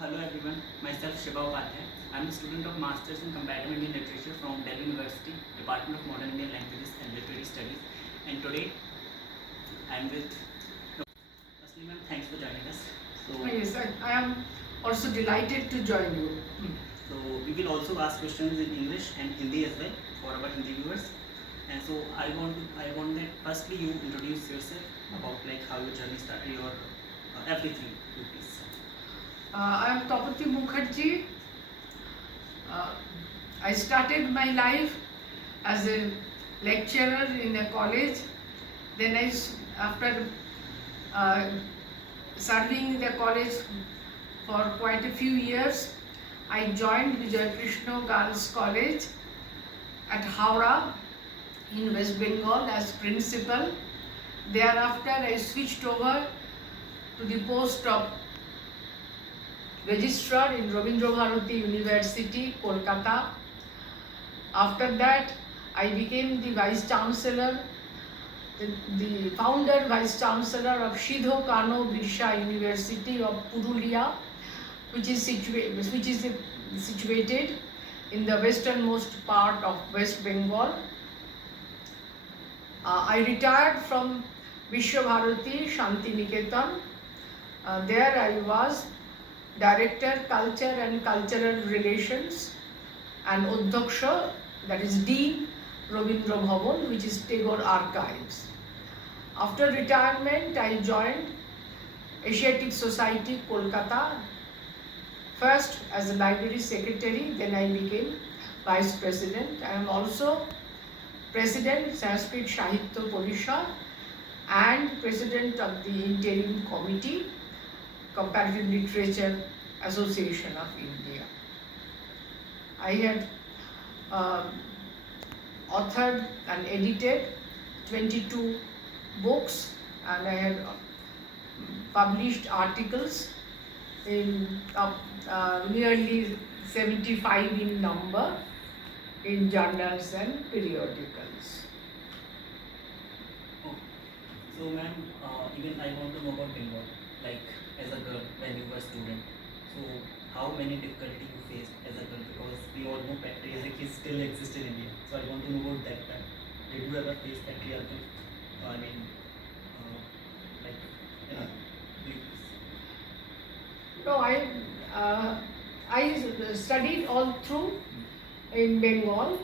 Hello everyone, myself Viswabharati. I am a student of Masters in Comparative Indian Literature from Delhi University, Department of Modern Indian Languages and Literary Studies. And today I am with Asli ma'am. Thanks for joining us. Yes, I am also delighted to join you. So we will also ask questions in English and Hindi as well for our Hindi viewers. And so I want that firstly you introduce yourself about like how your journey started, your everything, please. I am Tapati Mukherjee. I started my life as a lecturer in a college. Then after serving in the college for quite a few years, I joined Viswabharati Girls College at Howrah in West Bengal as principal. Thereafter, I switched over to the post of registrar in Viswabharati University, Kolkata. After that, I became the vice chancellor, the founder vice chancellor of Sidho Kano Birsa University of Purulia, which is situated in the westernmost part of West Bengal. I retired from Viswabharati Shantiniketan. There I was Director Culture and Cultural Relations and Odhyaksha, that is Dean Rabindra Bhavan, which is Tagore Archives. After retirement, I joined Asiatic Society, Kolkata, first as a library secretary, then I became vice president. I am also president Sanskrit Sahitya Parishad and president of the interim committee Comparative Literature Association of India. I had authored and edited 22 books, and I had published articles in nearly 75 in number in journals and periodicals. Oh. So ma'am, even I want to know about Bengal, like as a girl when you were a student. So how many difficulties you faced as a girl, because we all know patriarchy still exists in India. So I want to know about that time. Did you ever face patriarchy? I mean, No, I studied all through in Bengal.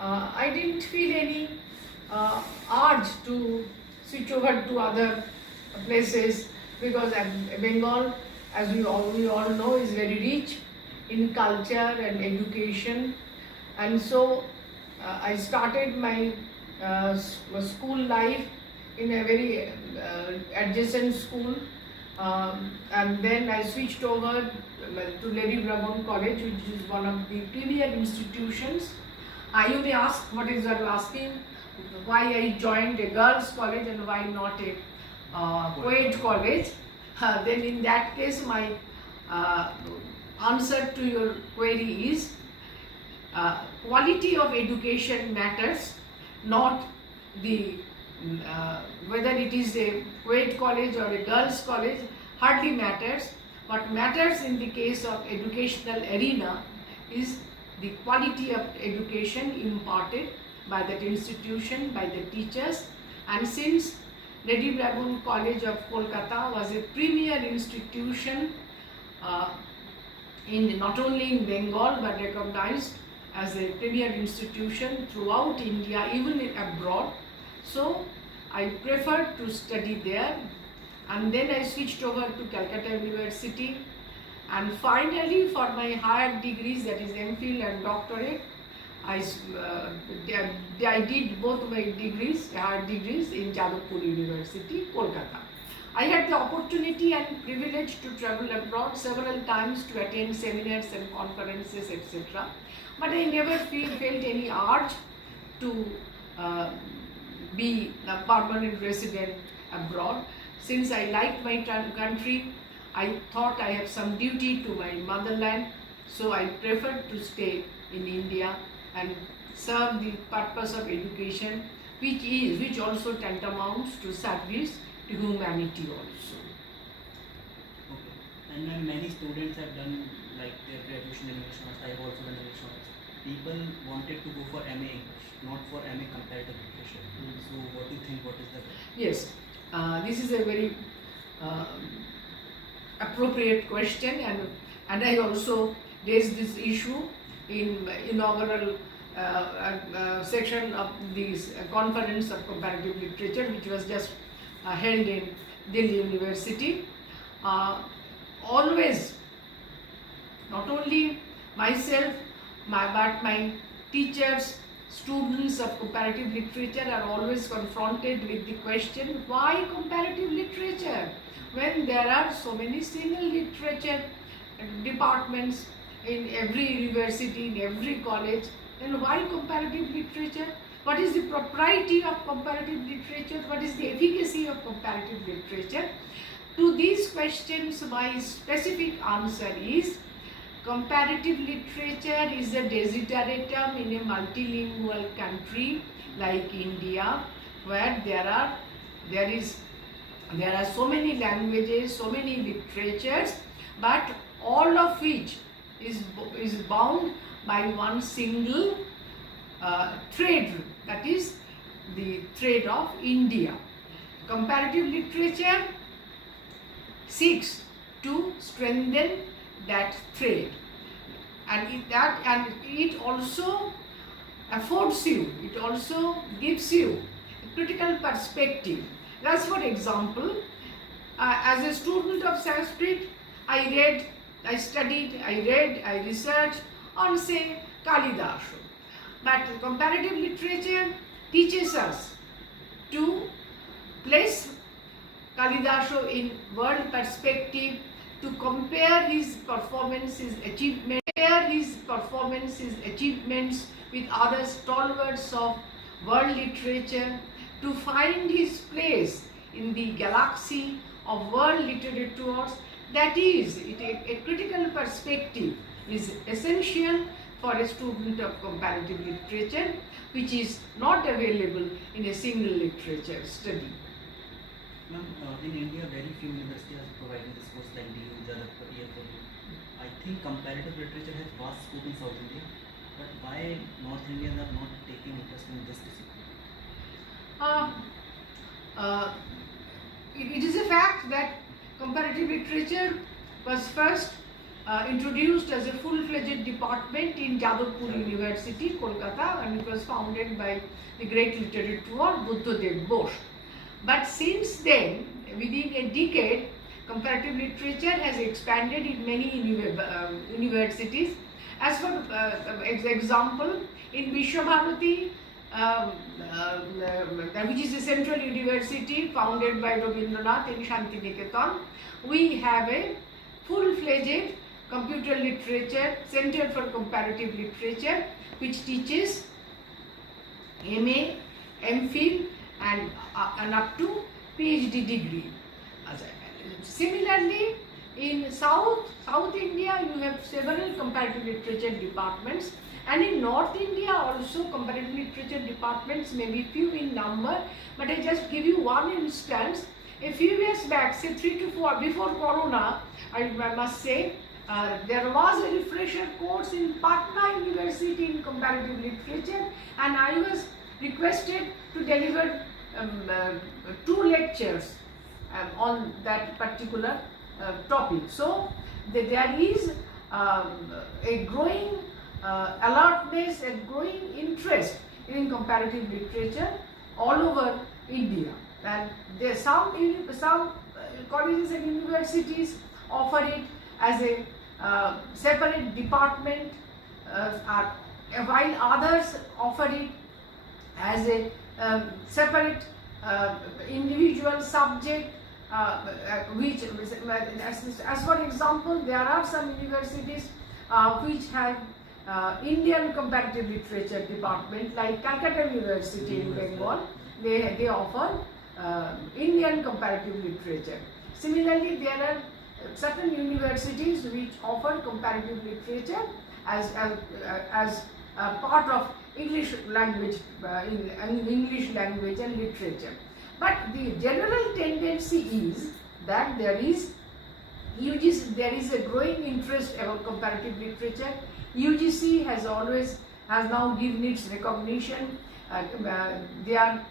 I didn't feel any urge to switch over to other places because Bengal, as we all know, is very rich in culture and education, and so I started my school life in a very adjacent school, and then I switched over to Lady Brabham College, which is one of the premier institutions. You may ask, what is that asking? Why I joined a girls' college and why not a co-ed college? Then in that case, my answer to your query is quality of education matters, not the whether it is a co-ed college or a girls' college hardly matters. What matters in the case of educational arena is the quality of education imparted by that institution, by the teachers. And since Lady Brabham College of Kolkata was a premier institution not only in Bengal but recognized as a premier institution throughout India, even abroad, so I preferred to study there, and then I switched over to Calcutta University, and finally for my higher degrees, that is MPhil and doctorate, I did both my degrees, higher degrees in Jadavpur University, Kolkata. I had the opportunity and privilege to travel abroad several times to attend seminars and conferences, etc. But I never felt any urge to be a permanent resident abroad. Since I liked my country, I thought I have some duty to my motherland, so I preferred to stay in India and serve the purpose of education, which also tantamounts to service to humanity also. Okay. And then many students have done like their graduation in English honors. I have also done English honors. People wanted to go for MA English, not for MA Comparative Literature. So what do you think? What is the Yes, this is a very uh, appropriate question, and I also raised this issue in inaugural section of this conference of comparative literature, which was just held in Delhi University. Always, not only myself, but my teachers, students of comparative literature are always confronted with the question, why comparative literature when there are so many single literature departments in every university, in every college, then why comparative literature? What is the propriety of comparative literature? What is the efficacy of comparative literature? To these questions, my specific answer is comparative literature is a desideratum in a multilingual country like India, where there are so many languages, so many literatures, but all of which is bound by one single thread, that is the thread of India. Comparative literature seeks to strengthen that thread, and it also affords you, it also gives you a critical perspective. Thus, for example, as a student of Sanskrit, I read, I researched on, say, Kalidasa. But comparative literature teaches us to place Kalidasa in world perspective, to compare his performance, his achievements with other stalwarts of world literature, to find his place in the galaxy of world literatures. That is, a critical perspective is essential for a student of comparative literature, which is not available in a single literature study. Ma'am, in India, very few universities are providing this course like DU, Jadavpur, EFW. I think comparative literature has vast scope in South India, but why North Indians are not taking interest in this discipline? It is a fact that comparative literature was first introduced as a full-fledged department in Jadavpur University, Kolkata, and it was founded by the great literature Buddhadev Bose. But since then, within a decade, comparative literature has expanded in many universities. As for example, in Viswabharati, which is a central university founded by Rabindranath in Shantiniketan, we have a full-fledged computer literature center for comparative literature, which teaches MA, MPhil, and up to PhD degree. Similarly, in South India, you have several comparative literature departments, and in North India also comparative literature departments may be few in number, but I just give you one instance. A few years back, say 3 to 4, before Corona, I must say, there was a refresher course in Patna University in comparative literature, and I was requested to deliver 2 lectures on that particular topic. So there is a growing alertness, a growing interest in comparative literature all over India, and there some colleges and universities offer it as a separate department, while others offer it as a separate individual subject, which, as for example, there are some universities which have Indian comparative literature department, like Calcutta University in Bengal. They offer Indian comparative literature. Similarly, there are certain universities which offer comparative literature as part of English language, in English language and literature. But the general tendency is that there is UGC, there is a growing interest about comparative literature. UGC has now given its recognition. They are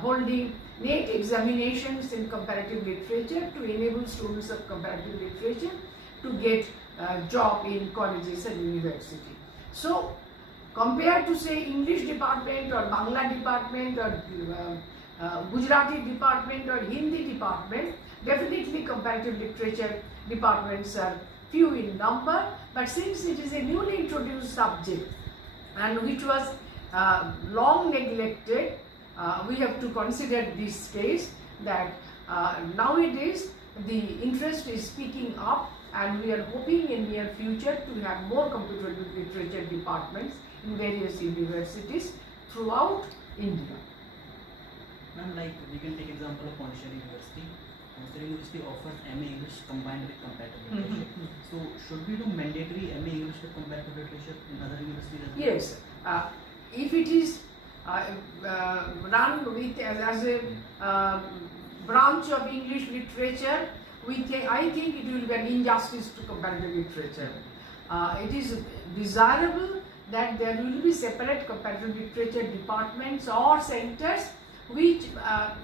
holding NET examinations in comparative literature to enable students of comparative literature to get a job in colleges and university. So, compared to say English department or Bangla department or Gujarati department or Hindi department, definitely comparative literature departments are few in number, but since it is a newly introduced subject and which was long neglected, we have to consider this case that nowadays the interest is picking up, and we are hoping in near future to have more computer literature departments in various universities throughout India. Ma'am, like we can take example of Pondicherry University. Pondicherry University offers MA English combined with comparative literature. So should we do mandatory MA English with comparative literature in other universities as well? Yes, if it is run with as a branch of English literature, I think it will be an injustice to comparative literature. It is desirable that there will be separate comparative literature departments or centers which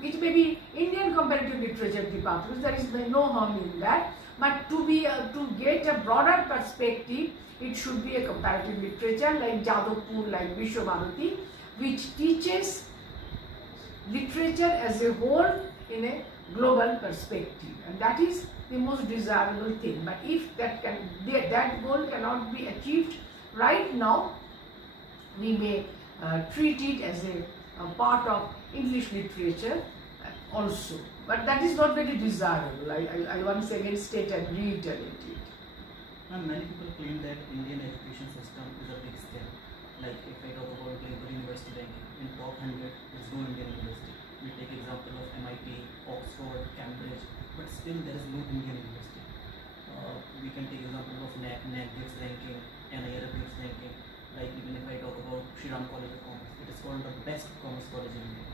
it may be Indian comparative literature departments. There is no harm in that, but to get a broader perspective, it should be a comparative literature like Jadavpur, like Viswabharati, which teaches literature as a whole in a global perspective, and that is the most desirable thing. But if that goal cannot be achieved right now, we may treat it as a part of English literature also, but that is not very desirable. I once again state and reiterate it. And many people claim that Indian education system is a big scam. Like if I talk about global university ranking, in top 100 there is no Indian university. We take example of MIT, Oxford, Cambridge, but still there is no Indian university. We can take example of NAC gives ranking, NIRF gives ranking. Like even if I talk about Sri Ram College of Commerce, it is called the best commerce college in India.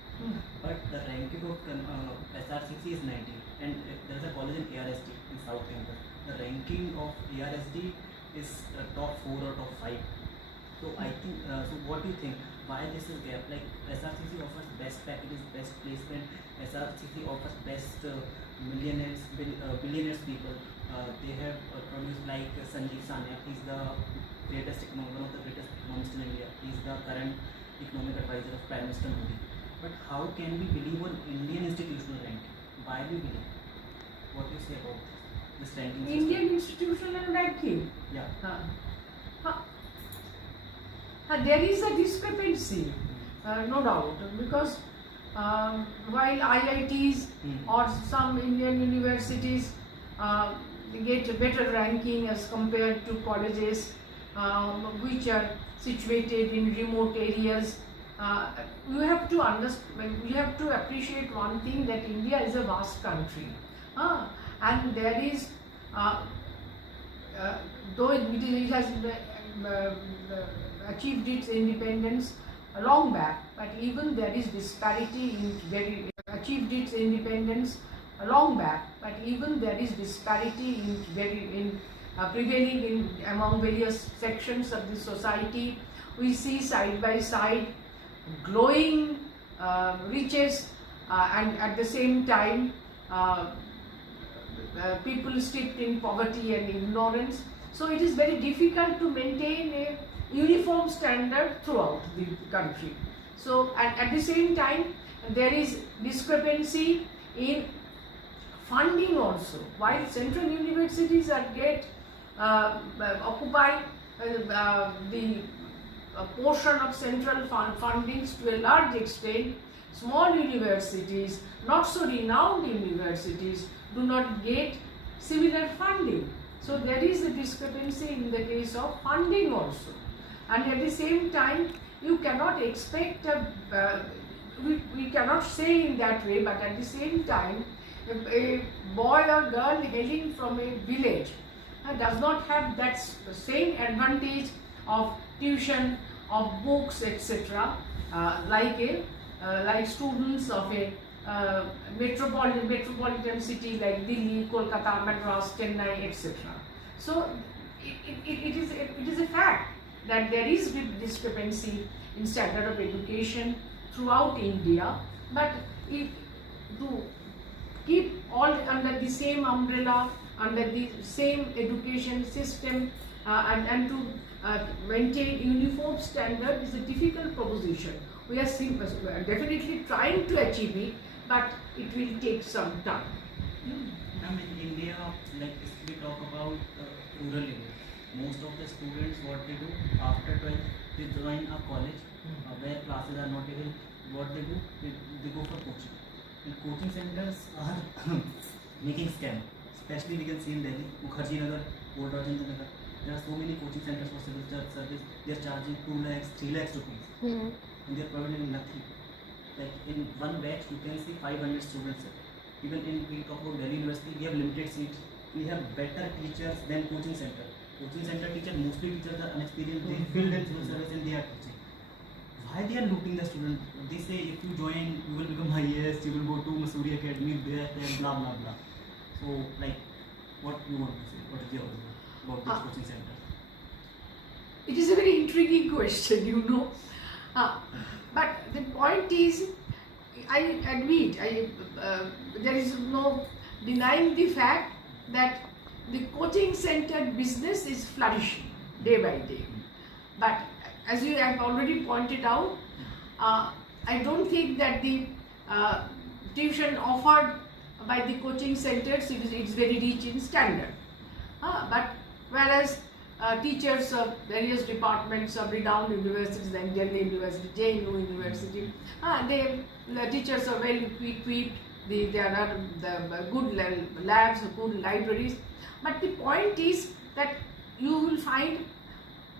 But the ranking of SRCC is 90, and there is a college in ARSD in South Campus. The ranking of ARSD is top 4 or top 5. So I think, so what do you think? Why this is gap? Like SRCC offers best packages, best placement. SRCC offers best billionaires people. They have produced like Sanjeev Sania. He's the one of the greatest economists in India. He's the current economic advisor of Prime Minister Modi. But how can we believe on Indian institutional ranking? Why do we believe? What do you say about this ranking system? Indian institutional ranking? Yeah. There is a discrepancy, no doubt, because while IITs or some Indian universities get a better ranking as compared to colleges which are situated in remote areas, you have to understand, you have to appreciate one thing, that India is a vast country, and there is, though it has achieved its independence long back, but even there is disparity in achieved its independence long back, but even there is disparity prevailing among various sections of the society. We see side by side glowing riches and at the same time people steeped in poverty and ignorance. So it is very difficult to maintain a uniform standard throughout the country. So at the same time there is discrepancy in funding also. While central universities occupy the portion of central fundings to a large extent, small universities, not so renowned universities, do not get similar funding. So there is a discrepancy in the case of funding also. And at the same time, you cannot expect, we cannot say in that way, but at the same time, a boy or girl hailing from a village does not have that same advantage of tuition, of books, etc., like students of a metropolitan city like Delhi, Kolkata, Madras, Chennai, etc. So it is a fact that there is discrepancy in standard of education throughout India, but to keep all under the same umbrella, under the same education system, and to maintain uniform standard is a difficult proposition. We are definitely trying to achieve it, but it will take some time. Ma'am, in India, like if we talk about rural area, most of the students, what they do after 12th, they join a college where classes are not even. What they do, they go for coaching. And coaching centers are making scam. Especially we can see in Delhi, Mukherjee Nagar, Old Rajendra Nagar. There are so many coaching centers for civil service. They are charging 2 lakhs, 3 lakhs rupees, and they are providing nothing. Like in one batch, you can see 500 students. Even in we talk about Delhi University, we have limited seats. We have better teachers than coaching center. Coaching center teachers, mostly teachers are unexperienced. They filled in civil service and they are teaching. Why they are looting the student? They say if you join, you will become highest. You will go to Missouri Academy, there, blah blah blah. So like, what you want to say? What is your opinion about this coaching center? It is a very intriguing question, you know. But the point is, I admit, there is no denying the fact that the coaching center business is flourishing day by day. But as you have already pointed out, I don't think that the tuition offered by the coaching centers it's very rich in standard. But whereas teachers of various departments of renowned universities like Delhi University, JNU University, the teachers are well equipped. There are the good labs, good libraries. But the point is that you will find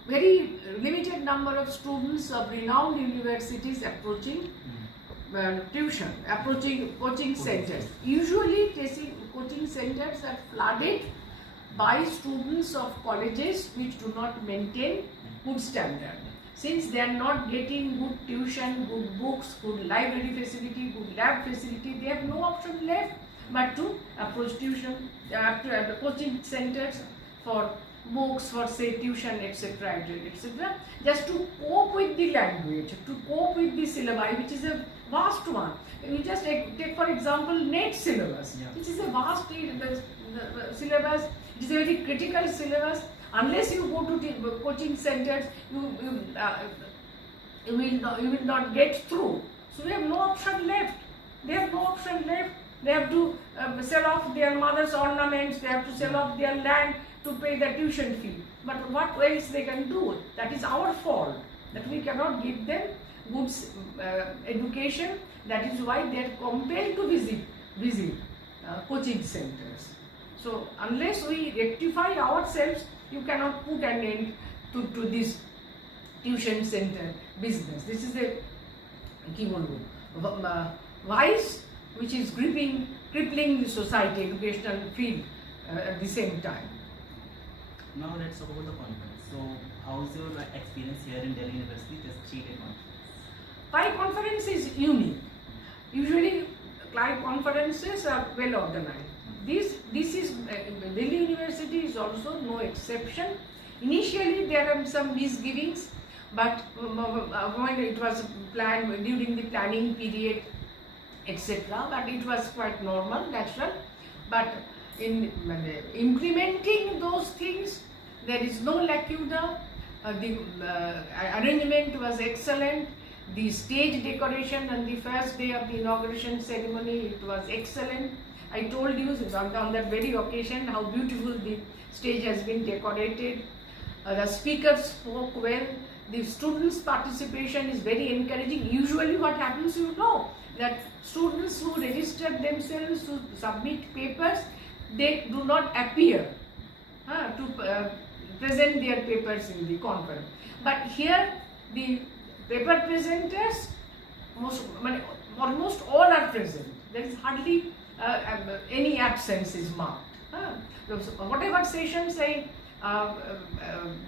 very limited number of students of renowned universities approaching tuition, approaching coaching centers. Usually coaching centers are flooded by students of colleges which do not maintain good standard. Since they are not getting good tuition, good books, good library facility, good lab facility, they have no option left but to approach tuition, to coaching centers for books, for say tuition, etc., etc., just to cope with the language, to cope with the syllabi, which is a vast one. You just take for example NET syllabus, which is a vast syllabus. It is a very critical syllabus. Unless you go to the coaching centers, you will not get through. So we have no option left. They have no option left. They have to sell off their mother's ornaments. They have to sell off their land to pay the tuition fee. But what else they can do? That is our fault, that we cannot give them good education. That is why they are compelled to visit coaching centers. So unless we rectify ourselves, you cannot put an end to this tuition center business. This is a vice which is crippling the society, educational field at the same time. Now let's talk about the conference. So how is your experience here in Delhi University, this CLAI conference? CLAI conference is unique. Usually CLAI conferences are well organized. This is Delhi University is also no exception. Initially there are some misgivings, but when it was planned during the planning period, etc., but it was quite normal, natural. But in implementing those things, there is no lacuna. The arrangement was excellent. The stage decoration on the first day of the inauguration ceremony, it was excellent. I told you on that very occasion how beautiful the stage has been decorated. The speakers spoke well. The students' participation is very encouraging. Usually what happens, you know, that students who register themselves to submit papers, they do not appear to present their papers in the conference. But here the paper presenters, almost all are present. There is hardly any absence is marked. Whatever sessions I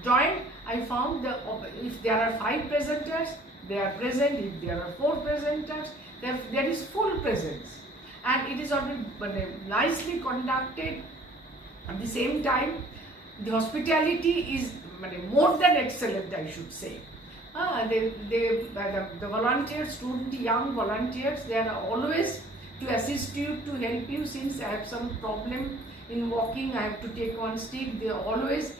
joined, I found if there are 5 presenters, they are present. If there are 4 presenters, there is full presence, and it is already nicely conducted. At the same time, the hospitality is more than excellent, I should say. The volunteers, young volunteers, they are always to assist you, to help you. Since I have some problem in walking, I have to take one stick, they always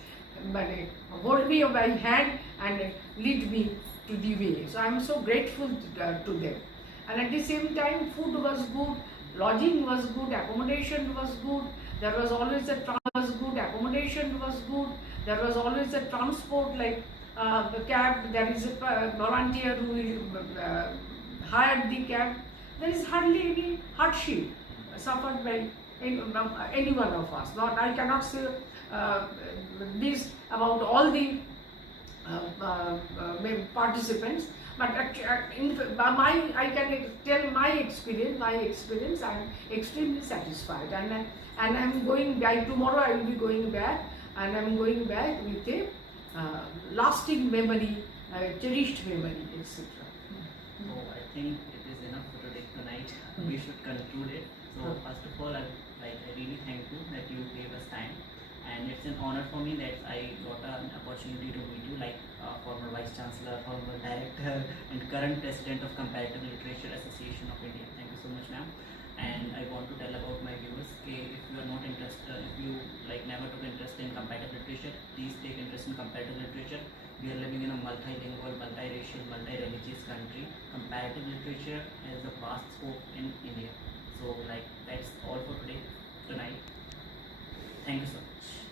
hold me by hand and lead me to the way. So I am so grateful to them. And at the same time, food was good, lodging was good, accommodation was good. There was always a accommodation was good. There was always a transport, like the cab. There is a volunteer who will hire the cab. There is hardly any hardship suffered by any one of us. Not, I cannot say this about all the participants, but I can tell my experience. I am extremely satisfied, and I am going back tomorrow. I will be going back, and I am going back with a lasting memory, cherished memory, etc. So I think it is enough for today tonight. We should conclude it. So first of all, I really thank you that you gave us time, and it's an honor for me that I got an opportunity to meet you, like former Vice Chancellor, former Director, and current President of Comparative Literature Association of India. Thank you so much, ma'am. And I want to tell about my viewers, if you are not interested, if you never took interest in comparative literature, please take interest in comparative literature. We are living in a multilingual, multiracial, multi-religious country. Comparative literature has a vast scope in India. So that's all for tonight. Thank you so much.